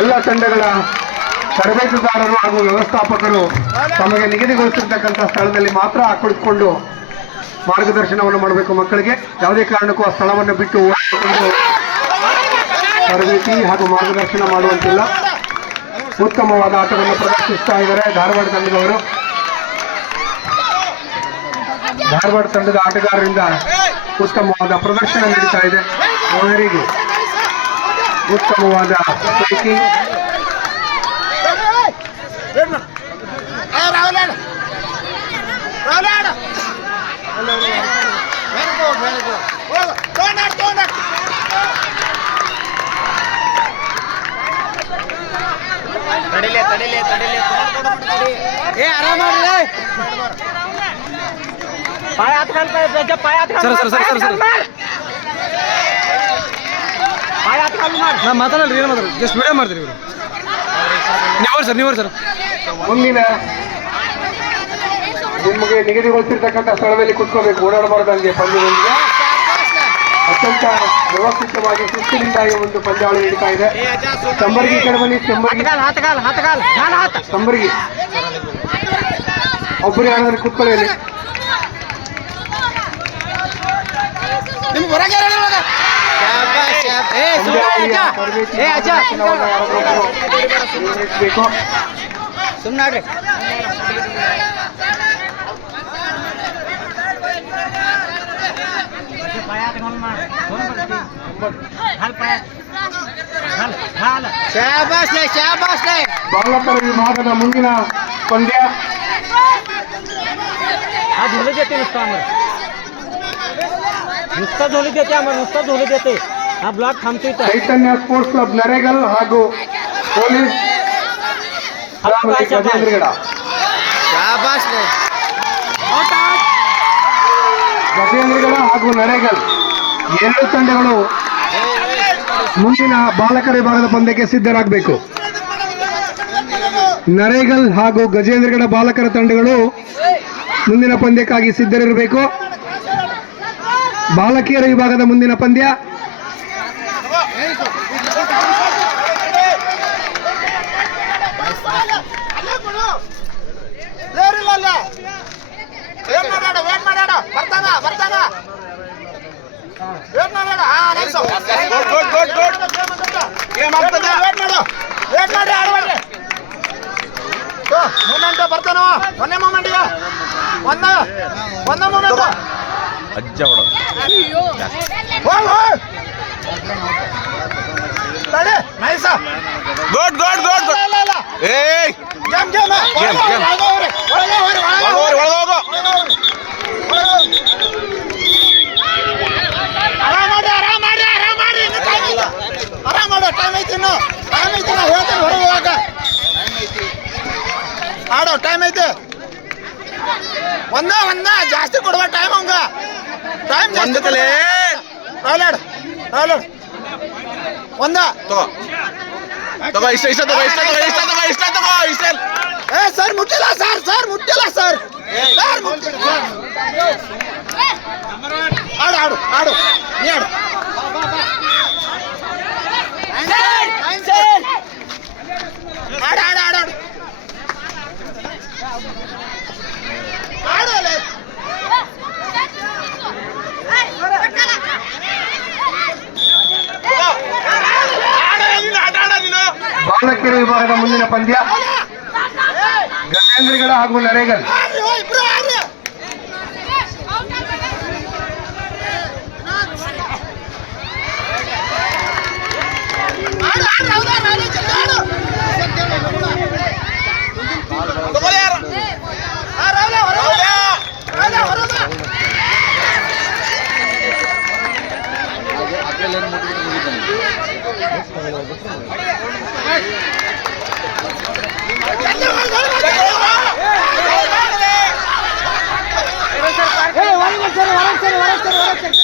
ಎಲ್ಲ ತಂಡಗಳ ತರಬೇತುದಾರರು ಹಾಗೂ ವ್ಯವಸ್ಥಾಪಕರು ತಮಗೆ ನಿಗದಿಗೊಳಿಸಿರ್ತಕ್ಕಂಥ ಸ್ಥಳದಲ್ಲಿ ಮಾತ್ರ ಕುಳಿತುಕೊಂಡು ಮಾರ್ಗದರ್ಶನವನ್ನು ಮಾಡಬೇಕು. ಮಕ್ಕಳಿಗೆ ಯಾವುದೇ ಕಾರಣಕ್ಕೂ ಆ ಸ್ಥಳವನ್ನು ಬಿಟ್ಟು ಓಡಿಕೊಂಡು ತರಬೇತಿ ಹಾಗೂ ಮಾರ್ಗದರ್ಶನ ಮಾಡುವಂತಿಲ್ಲ. ಉತ್ತಮವಾದ ಆಟವನ್ನು ಪ್ರದರ್ಶಿಸ್ತಾ ಇದ್ದಾರೆ ಧಾರವಾಡ ತಂಡದವರು. ಧಾರವಾಡ ತಂಡದ ಆಟಗಾರರಿಂದ ಉತ್ತಮವಾದ ಪ್ರದರ್ಶನ ನೀಡುತ್ತಾ ಇದೆ. ಅವರಿಗೆ ಉತ್ತಮವಾದ ಸ್ಟ್ರೈಕಿಂಗ್. ನಾ ಮಾತಾಡಲ್ರಿ, ಏನು ಮಾತಾಡ, ಜಸ್ಟ್ ವಿಡಿಯೋ ಮಾಡ್ತೀರಿ ಇವರು. ನೀವು ಸರ್ ಮುಂದಿನ ನಿಮಗೆ ನಿಗದಿಗೊಳಿಸಿರ್ತಕ್ಕಂಥ ಸ್ಥಳದಲ್ಲಿ ಕುತ್ಕೋಬೇಕು, ಓಡಾಡಬಾರ್ದಂಗೆ. ಪಂದ್ಯದೊಂದಿಗೆ ಅತ್ಯಂತ ವ್ಯವಸ್ಥಿತವಾಗಿ ಶಿಸ್ತಿನಿಂದಾಗಿ ಒಂದು ಪಂದ್ಯಾವಳಿ ನಡೀತಾ ಇದೆ. ಚಂಬರ್ಗಿ ಕಡಬಲಿ, ಚಂಬರ್ಗಿ ಒಬ್ಬರೇ ಆಡೋದ್ರೆ ಕುತ್ಕೊಳ್ಳಿ. ಸುಮ್ಮನೆ ಬಾಲಕರ ವಿಭಾಗದ ಮುಂದಿನ ಪಂದ್ಯ नुसता झोली देते आम्हाला, नुसता झोली देते. हा ब्लॉक थांबतो इथं. ಚೈತನ್ಯ ಸ್ಪೋರ್ಟ್ಸ್ ಕ್ಲಬ್ ನರೇಗಲ್ ಹಾಗೂ ಪೊಲೀಸ್ ಗಜೇಂದ್ರಗಡ. ಗಜೇಂದ್ರಗಡ ಹಾಗೂ ನರೇಗಲ್ ಎರಡು ತಂಡಗಳು ಮುಂದಿನ ಬಾಲಕರ ವಿಭಾಗದ ಪಂದ್ಯಕ್ಕೆ ಸಿದ್ಧರಾಗಬೇಕು. ನರೇಗಲ್ ಹಾಗೂ ಗಜೇಂದ್ರಗಡ ಬಾಲಕರ ತಂಡಗಳು ಮುಂದಿನ ಪಂದ್ಯಕ್ಕಾಗಿ ಸಿದ್ಧರಿರಬೇಕು. ಬಾಲಕಿಯರ ವಿಭಾಗದ ಮುಂದಿನ ಪಂದ್ಯ ಬರ್ತಾನ ಒಂದೇ ಮೂಮೆಂಟ್ಗೆ ಒಂದೇ ಮೂಮೆಂಟ್ ಅಜ್ಜ ಹೊಡ ಗುಡ್ ಗುಡ್ ಗುಡ್ ಏಯ್ ಗೇಮ್ ಗೇಮ್ ಒಳಗೋಗು. ಆರಾಮ್ ಮಾಡು. ಟೈಮ್ ಐತಿ, ಇನ್ನು ಟೈಮ್ ಐತಿ. ನಾ ಹೇಳ್ತೇನೆ ಹೊರಗೆ ಹೋಗಾಕ. ಆಡೋ ಟೈಮ್ ಐತೆ. ಒಂದ ಜಾಸ್ತಿ ಕೊಡ್ಬೇಕ ಟೈಮ್. ಅವಂಗ ಟೈಮ್ ಜಾಸ್ತಿ ಒಂದಕ್ಕಲೇ ರಾಯ್ಲಾಡ್ ಒಂದ ತಗೋ ಇಷ್ಟ ಏ ಸರ್ ಮುಟ್ಟಿಲ್ಲ ಸರ್ ಆಡು ನೀ ಆಡು. ಬಾಲಕಿಯರ ವಿಭಾಗದ ಮುಂದಿನ ಪಂದ್ಯ ಗಜೇಂದ್ರಗಡ ಹಾಗೂ ನರೇಗಲ್.